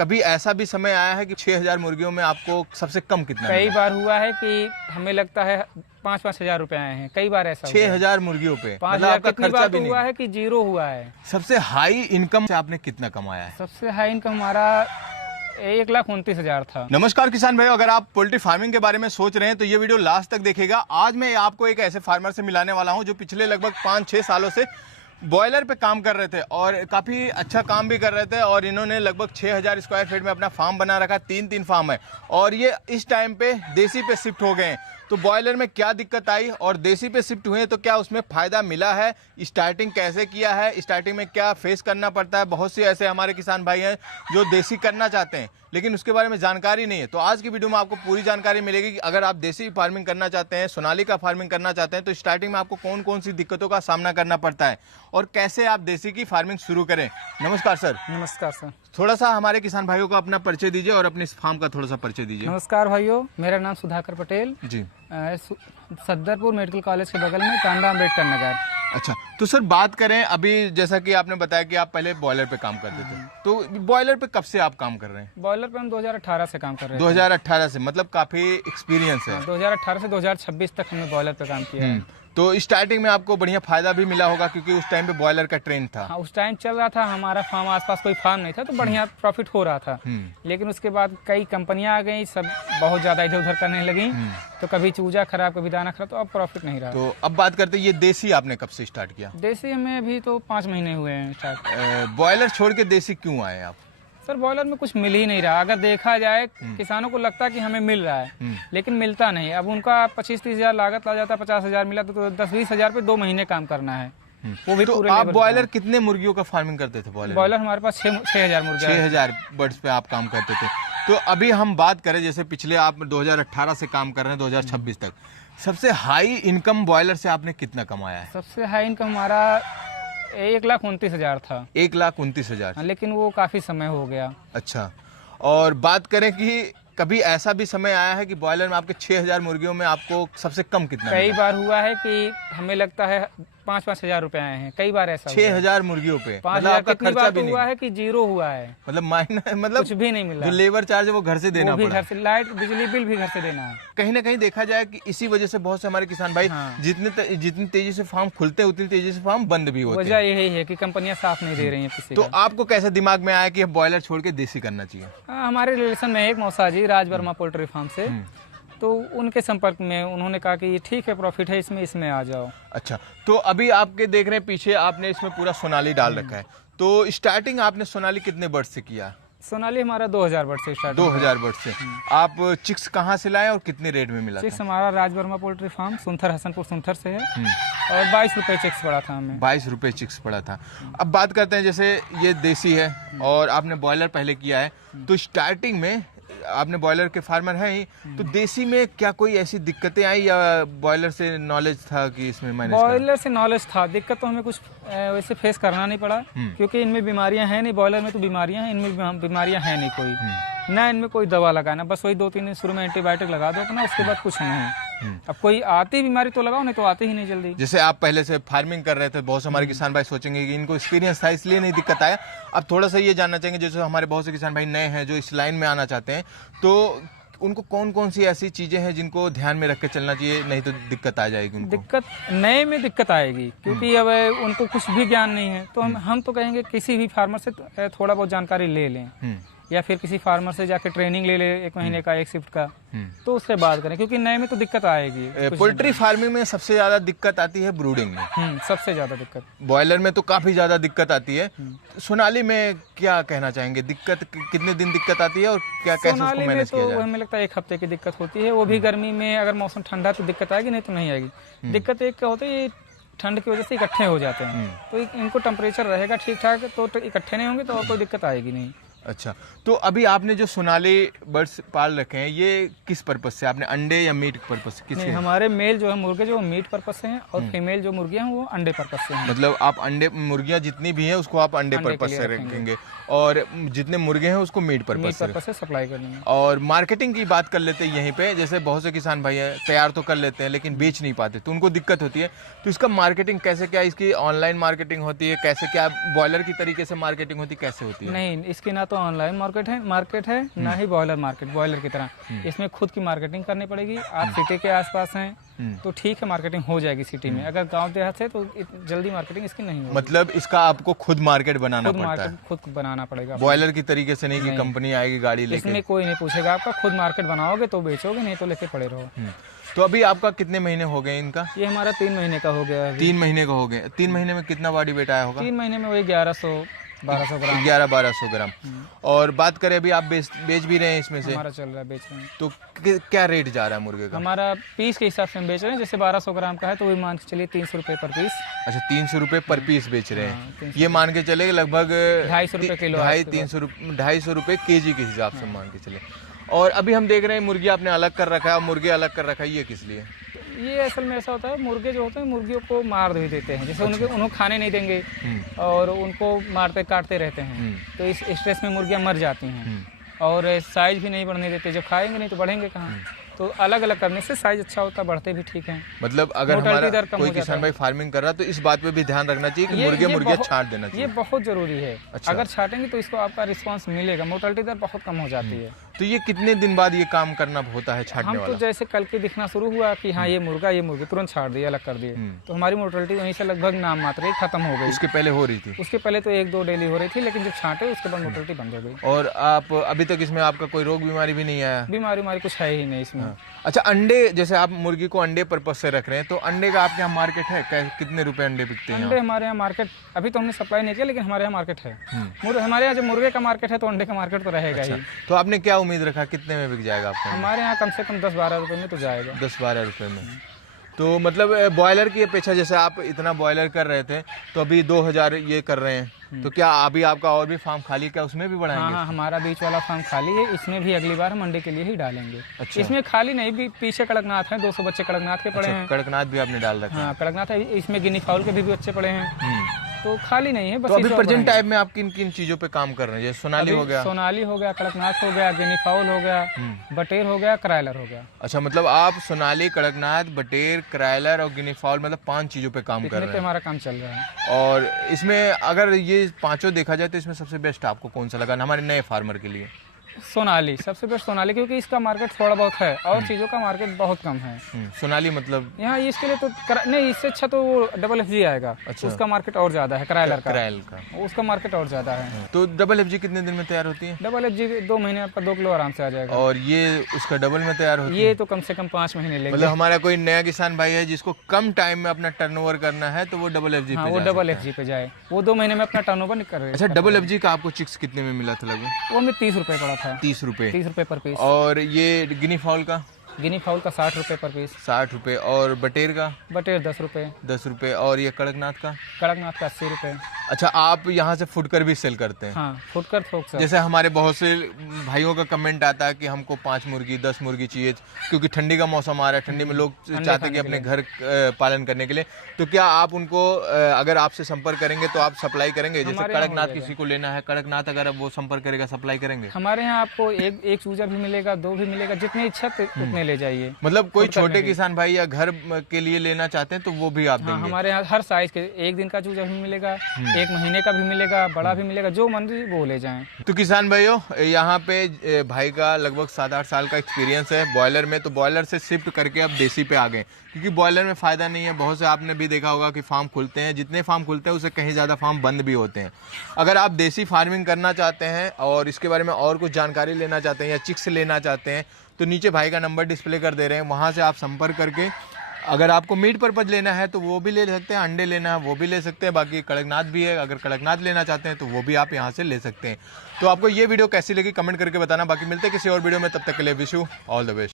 कभी ऐसा भी समय आया है कि 6000 मुर्गियों में आपको सबसे कम कितना कई मिला? बार हुआ है कि हमें लगता है 5-5 हजार रुपए आए हैं, कई बार ऐसा 6000 मुर्गियों पे 5 मतलब हजार आपका कितनी खर्चा बार भी तो नहीं? हुआ है कि जीरो हुआ है। सबसे हाई इनकम से आपने कितना कमाया है? सबसे हाई इनकम हमारा 1,29,000 था। नमस्कार किसान भाई, अगर आप पोल्ट्री फार्मिंग के बारे में सोच रहे हैं तो ये वीडियो लास्ट तक देखिएगा। आज मैं आपको एक ऐसे फार्मर से मिलाने वाला हूं जो पिछले लगभग 5-6 सालों से बॉयलर पे काम कर रहे थे और काफ़ी अच्छा काम भी कर रहे थे और इन्होंने लगभग 6000 स्क्वायर फीट में अपना फार्म बना रखा, 3 फार्म है और ये इस टाइम पे देसी पे शिफ्ट हो गए हैं। तो बॉयलर में क्या दिक्कत आई और देसी पे शिफ्ट हुए तो क्या उसमें फ़ायदा मिला है, स्टार्टिंग कैसे किया है, स्टार्टिंग में क्या फेस करना पड़ता है। बहुत से ऐसे हमारे किसान भाई हैं जो देसी करना चाहते हैं लेकिन उसके बारे में जानकारी नहीं है। तो आज की वीडियो में आपको पूरी जानकारी मिलेगी कि अगर आप देसी फार्मिंग करना चाहते हैं, सोनाली का फार्मिंग करना चाहते हैं तो स्टार्टिंग में आपको कौन कौन सी दिक्कतों का सामना करना पड़ता है और कैसे आप देसी की फार्मिंग शुरू करें। नमस्कार सर। नमस्कार सर। थोड़ा सा हमारे किसान भाइयों को अपना परिचय दीजिए और अपने इस फार्म का थोड़ा सा परिचय दीजिए। नमस्कार भाइयों, मेरा नाम सुधाकर पटेल, जी। सद्दरपुर मेडिकल कॉलेज के बगल में टांडा अम्बेडकर नगर। अच्छा, तो सर बात करें अभी जैसा कि आपने बताया कि आप पहले बॉयलर पे काम करते थे, तो बॉयलर पे कब से आप काम कर रहे हैं? बॉयलर पे हम 2018 से काम कर रहे हैं। 2018 से, मतलब काफी एक्सपीरियंस है। 2018 से 2026 तक हमने बॉयलर पे काम किया है। तो स्टार्टिंग में आपको बढ़िया फायदा भी मिला होगा क्योंकि उस टाइम पे बॉयलर का ट्रेंड था। हाँ, उस टाइम चल रहा था, हमारा फार्म आसपास कोई फार्म नहीं था तो बढ़िया प्रॉफिट हो रहा था। लेकिन उसके बाद कई कंपनियां आ गई, सब बहुत ज्यादा इधर उधर करने लगी, तो कभी चूजा खराब कभी दाना खराब, तो अब प्रॉफिट नहीं रहा। तो अब बात करते हैं, ये देसी आपने कब से स्टार्ट किया? देसी हमें अभी तो 5 महीने हुए हैं स्टार्ट। बॉयलर छोड़ के देसी क्यों आए आप? सर बॉयलर में कुछ मिल ही नहीं रहा। अगर देखा जाए किसानों को लगता है कि हमें मिल रहा है लेकिन मिलता नहीं। अब उनका 25-30 हजार लागत ला जाता है, 50 हजार मिला तो 10-20 हजार पे 2 महीने काम करना है, वो भी तो पूरे आप लेवल बॉयलर कितने मुर्गियों का फार्मिंग करते थे? बॉयलर हमारे पास 6,000 मुर्गे हैं। 6000 बर्ड्स पे आप काम करते थे। तो अभी हम बात करें, जैसे पिछले आप 2018 से काम कर रहे हैं 2026 तक, सबसे हाई इनकम बॉयलर से आपने कितना कमाया है? सबसे हाई इनकम हमारा 1,29,000 था। 1,29,000। लेकिन वो काफी समय हो गया। अच्छा, और बात करें कि कभी ऐसा भी समय आया है कि बॉयलर में आपके 6000 मुर्गियों में आपको सबसे कम कितना कई मिला? बार हुआ है कि हमें लगता है 5-5 हजार रुपए आए हैं, कई बार ऐसा 6000 मुर्गियों पे 5 मतलब हजार आपका कितनी खर्चा बार भी तो नहीं, हुआ है कि जीरो हुआ है, मतलब मतलब कुछ भी नहीं मिला। जो लेबर चार्ज है वो घर से देना वो भी पड़ा। घर से, लाइट बिजली बिल भी घर से देना है। कहीं ना कहीं देखा जाए कि इसी वजह से बहुत से हमारे किसान भाई हाँ। जितनी तेजी से फार्म खुलते हैं उतनी तेजी से फार्म बंद भी होते वजह हैं। यही है कि कंपनियां साथ नहीं दे रही हैं किसी तो का। आपको कैसे दिमाग में आया कि बॉयलर छोड़ के देसी करना चाहिए? हाँ, हमारे रिलेशन में एक मौसा जी राज वर्मा पोल्ट्री फार्म से, तो उनके संपर्क में उन्होंने कहा कि ठीक है, प्रॉफिट है इसमें आ जाओ। अच्छा, तो अभी आपके देख रहे हैं पीछे आपने इसमें पूरा सोनाली डाल रखा है, तो स्टार्टिंग आपने सोनाली कितने बर्ड से किया? सोनाली हमारा 2000 बर्ड से स्टार्ट। 2000 बर्ड से। आप चिक्स कहाँ से लाए और कितने रेट में मिला? चिक्स हमारा राज वर्मा पोल्ट्री फार्म सुनथर हसनपुर सुनथर से है और 22 रुपए चिक्स पड़ा था हमें। 22 रुपए चिक्स पड़ा था। अब बात करते हैं, जैसे ये देसी है और आपने बॉयलर पहले किया है, तो स्टार्टिंग में आपने बॉयलर के फार्मर हैं ही, तो देसी में क्या कोई ऐसी दिक्कतें आई या बॉयलर से नॉलेज था कि इसमें मैनेज करना? बॉयलर से नॉलेज था, दिक्कत तो हमें कुछ वैसे फेस करना नहीं पड़ा क्योंकि इनमें बीमारियां हैं नहीं। बॉयलर में तो बीमारियां हैं, इनमें बीमारियां हैं नहीं कोई, ना इनमें कोई दवा लगाना, बस वही 2-3 दिन शुरू में एंटीबायोटिक लगा दो अपना, उसके बाद कुछ नहीं। अब कोई आती बीमारी तो लगाओ, नहीं तो आती ही नहीं जल्दी। जैसे आप पहले से फार्मिंग कर रहे थे, बहुत से हमारे किसान भाई सोचेंगे कि इनको एक्सपीरियंस था इसलिए नहीं दिक्कत आया। अब थोड़ा सा ये जानना चाहेंगे, जैसे हमारे बहुत से किसान भाई नए हैं जो इस लाइन में आना चाहते हैं, तो उनको कौन कौन सी ऐसी चीजें हैं जिनको ध्यान में रख के चलना चाहिए, नहीं तो दिक्कत आ जाएगी उनको? दिक्कत नए में दिक्कत आएगी क्योंकि अब उनको कुछ भी ज्ञान नहीं है, तो हम तो कहेंगे किसी भी फार्मर से थोड़ा बहुत जानकारी ले लें या फिर किसी फार्मर से जाके ट्रेनिंग ले ले 1 महीने का, 1 शिफ्ट का, तो उससे बात करें क्योंकि नए में तो दिक्कत आएगी। पोल्ट्री फार्मिंग में सबसे ज्यादा दिक्कत आती है ब्रूडिंग में। सबसे ज्यादा दिक्कत। बॉयलर में तो काफी ज्यादा दिक्कत आती है। सोनाली में क्या कहना चाहेंगे, दिक्कत कितने दिन दिक्कत आती है और क्या कैसे उसको सोनाली में मैनेज किया तो जाए? हमें लगता है 1 हफ्ते की दिक्कत होती है, वो भी गर्मी में। अगर मौसम ठंडा तो दिक्कत आएगी, नहीं तो नहीं आएगी। दिक्कत एक क्या होता है, ये ठंड की वजह से इकट्ठे हो जाते हैं, तो इनको टेम्परेचर रहेगा ठीक ठाक तो इकट्ठे नहीं होंगे तो और कोई दिक्कत आएगी नहीं। अच्छा, तो अभी आपने जो सोनाली बर्ड्स पाल रखे हैं, ये किस पर्पस से? आपने अंडे या मीट पर्पस से? नहीं, हमारे मेल जो है मुर्गे जो मीट पर्पस से हैं और फीमेल जो मुर्गियां हैं वो अंडे पर्पस से हैं। मतलब आप अंडे, मुर्गियां जितनी भी हैं उसको आप अंडे पर्पस से रखेंगे और जितने मुर्गे हैं उसको मीट पर्पस से सप्लाई करेंगे। और मार्केटिंग की बात कर लेते हैं यहीं पे, जैसे बहुत से किसान भाई हैं तैयार तो कर लेते हैं लेकिन बेच नहीं पाते, तो उनको दिक्कत होती है। तो इसका मार्केटिंग कैसे, क्या इसकी ऑनलाइन मार्केटिंग होती है, कैसे क्या बॉयलर की तरीके से मार्केटिंग होती है, कैसे होती है? नहीं, इसकी ना तो ऑनलाइन मार्केट है ना ही बॉयलर की तरह। इसमें खुद की मार्केटिंग करनी पड़ेगी। आप सिटी के आसपास हैं तो ठीक है, मार्केटिंग हो जाएगी सिटी में। अगर गांव देहात से तो जल्दी मार्केटिंग इसकी नहीं होगी। मतलब इसका आपको खुद मार्केट बनाना पड़ता है, खुद बनाना पड़ेगा। बॉयलर की तरीके से नहीं कि कंपनी आएगी गाड़ी लेके। इसमें कोई नहीं पूछेगा आपका, खुद मार्केट बनाओगे तो बेचोगे, नहीं तो लेके पड़े रहो। तो अभी आपका कितने महीने हो गए इनका? ये हमारा 3 महीने का हो गया है। 3 महीने का हो गए। 3 महीने में कितना बॉडी वेट आया होगा? 3 महीने में वही 1100-1200 ग्राम। 1100-1200 ग्राम। और बात करें अभी आप बेच भी रहे हैं इसमें से? हमारा चल रहा है, बेच रहे हैं। तो क्या रेट जा रहा है मुर्गे का? हमारा पीस के हिसाब से हम बेच रहे हैं। जैसे 1200 ग्राम का है तो वही मान के चलिए 300 रुपये पर पीस। अच्छा, 300 रुपये पर पीस बेच रहे हैं। ये मान के चले लगभग 250 रुपये किलो, 250 रुपये केजी के हिसाब से मान के चले। और अभी हम देख रहे हैं मुर्गी आपने अलग कर रखा है, मुर्गे अलग कर रखा है, ये किस लिए? ये असल में ऐसा होता है, मुर्गे जो होते हैं मुर्गियों को मार भी देते हैं। जैसे उन्हें खाने नहीं देंगे और उनको मारते काटते रहते हैं, तो इस स्ट्रेस में मुर्गियाँ मर जाती हैं। और साइज भी नहीं बढ़ने देते, जब खाएंगे नहीं तो बढ़ेंगे कहाँ। तो अलग अलग करने से साइज अच्छा होता है, बढ़ते भी ठीक हैं। मतलब अगर हमारा कोई किसान भाई फार्मिंग कर रहा है तो इस बात पे भी ध्यान रखना चाहिए कि मुर्गे छांट देना चाहिए। ये बहुत जरूरी है। अच्छा। अगर छाटेंगे तो इसको आपका रिस्पांस मिलेगा, मोर्टेलिटी दर बहुत कम हो जाती है। तो ये कितने दिन बाद ये काम करना होता है छाटने वाला? हम तो जैसे कल के दिखना शुरू हुआ कि हाँ ये मुर्गे तुरंत छाट दिए, अलग कर दिए, तो हमारी मोर्टेलिटी वहीं से लगभग नाम मात्र ही खत्म हो गई। उसके पहले हो रही थी? उसके पहले तो 1-2 डेली हो रही थी, लेकिन जब छाटे उसके बाद मोर्टेलिटी बंद हो गई। और आप अभी तक इसमें आपका कोई रोग बीमारी भी नहीं आया? बीमारी कुछ है ही नहीं इसमें। अच्छा, अंडे जैसे आप मुर्गी को अंडे पर्पज से रख रहे हैं, तो अंडे का आपके यहाँ मार्केट है? कितने रुपए अंडे बिकते हैं? अंडे हमारे यहाँ मार्केट अभी तो हमने सप्लाई नहीं किया, लेकिन हमारे यहाँ मार्केट है। हमारे यहाँ जब मुर्गे का मार्केट है तो अंडे का मार्केट तो रहेगा ही। तो आपने क्या उम्मीद रखा, कितने में बिक जाएगा आपका? हमारे यहाँ कम से कम 10-12 रुपए में तो जाएगा। 10-12 रुपए में। तो मतलब बॉयलर की अपेक्षा, जैसे आप इतना बॉयलर कर रहे थे तो अभी 2000 ये कर रहे हैं, तो क्या अभी आपका और भी फार्म खाली, क्या उसमें भी बढ़ाएंगे? हाँ, हमारा बीच वाला फार्म खाली है, इसमें भी अगली बार हम अंडे के लिए ही डालेंगे। अच्छा। इसमें खाली नहीं, भी पीछे कड़कनाथ हैं, 200 बच्चे कड़कनाथ के पड़े हैं। कड़कनाथ भी आपने डाल रखा है? हाँ, कड़कनाथ है। इसमें गिनी फाउल के भी बच्चे पड़े हैं, तो खाली नहीं है। बस तो अभी प्रेजेंट टाइम में आप किन किन चीजों पे काम कर रहे हैं? जैसे सोनाली हो गया, कड़कनाथ हो गया, गिनी फाउल हो गया, बटेर हो गया, करायलर हो गया। अच्छा, मतलब आप सोनाली, कड़कनाथ, बटेर, करायलर और गिनी फाउल, मतलब 5 चीजों पे काम कर रहे हैं। हमारा काम चल रहा है। और इसमें अगर ये 5 देखा जाए तो इसमें सबसे बेस्ट आपको कौन सा लगा हमारे नए फार्मर के लिए? सोनाली सबसे बेस्ट, सोनाली, क्योंकि इसका मार्केट थोड़ा बहुत है और चीज़ों का मार्केट बहुत कम है। सोनाली मतलब यहाँ इसके लिए तो नहीं, इससे अच्छा तो वो FFG आएगा। अच्छा। उसका मार्केट और ज्यादा है, करायलर का उसका मार्केट और ज्यादा है। तो FFG कितने दिन में तैयार होती है? FFG 2 महीने आपका 2 किलो आराम से आ जाएगा। और ये उसका डबल में तैयार होती है? ये तो कम से कम 5 महीने लेंगे। मतलब हमारा कोई नया किसान भाई है जिसको कम टाइम में अपना टर्नओवर करना है तो वो FFG पे वो FFG पे जाए, वो 2 महीने में अपना टर्नओवर कर रहे हैं। अच्छा, FFG का आपको चिक्स कितने में मिला था लगभग? वो हमें 30 रुपए पड़ा था। 30 रुपए पर पीस। और ये गिनी फाउल का? गिनी फाउल का 60 रुपए पर पीस। 60 रुपए। और बटेर का? बटेर 10 रुपए। 10 रुपए। और ये कड़कनाथ का? कड़कनाथ का 80 रुपए। अच्छा, आप यहाँ से फुटकर भी सेल करते हैं? हाँ, फुटकर थोक सर। जैसे हमारे बहुत से भाइयों का कमेंट आता है कि हमको 5 मुर्गी 10 मुर्गी चाहिए, क्योंकि ठंडी का मौसम आ रहा है, ठंडी में लोग चाहते हैं कि अपने घर पालन करने के लिए। तो क्या आप उनको अगर आपसे संपर्क करेंगे तो आप सप्लाई करेंगे? जैसे कड़कनाथ किसी को लेना है, कड़कनाथ अगर अब वो संपर्क करेगा, सप्लाई करेंगे? हमारे यहाँ आपको एक चूजा भी मिलेगा, 2 भी मिलेगा, जितनी इच्छा उतने ले जाइए। मतलब कोई छोटे किसान भाई या घर के लिए लेना चाहते हैं तो वो भी आप देंगे? हमारे यहाँ हर साइज के 1 दिन का चूजा भी मिलेगा, 1 महीने का भी मिलेगा, बड़ा भी मिलेगा, जो मर्जी वो ले जाएं। तो किसान भाइयों, यहाँ पे भाई का लगभग 7-8 साल का एक्सपीरियंस है बॉयलर में, तो बॉयलर से शिफ्ट करके अब देसी पे आ गए, क्योंकि बॉयलर में फ़ायदा नहीं है। बहुत से आपने भी देखा होगा कि फार्म खुलते हैं, जितने फार्म खुलते हैं उससे कहीं ज़्यादा फार्म बंद भी होते हैं। अगर आप देसी फार्मिंग करना चाहते हैं और इसके बारे में और कुछ जानकारी लेना चाहते हैं या चिक्स लेना चाहते हैं तो नीचे भाई का नंबर डिस्प्ले कर दे रहे हैं, वहाँ से आप संपर्क करके अगर आपको मीट पर्पज लेना है तो वो भी ले सकते हैं, अंडे लेना है वो भी ले सकते हैं, बाकी कड़कनाथ भी है, अगर कड़कनाथ लेना चाहते हैं तो वो भी आप यहाँ से ले सकते हैं। तो आपको ये वीडियो कैसी लगी कमेंट करके बताना। बाकी मिलते हैं किसी और वीडियो में, तब तक के लिए wish you all the best.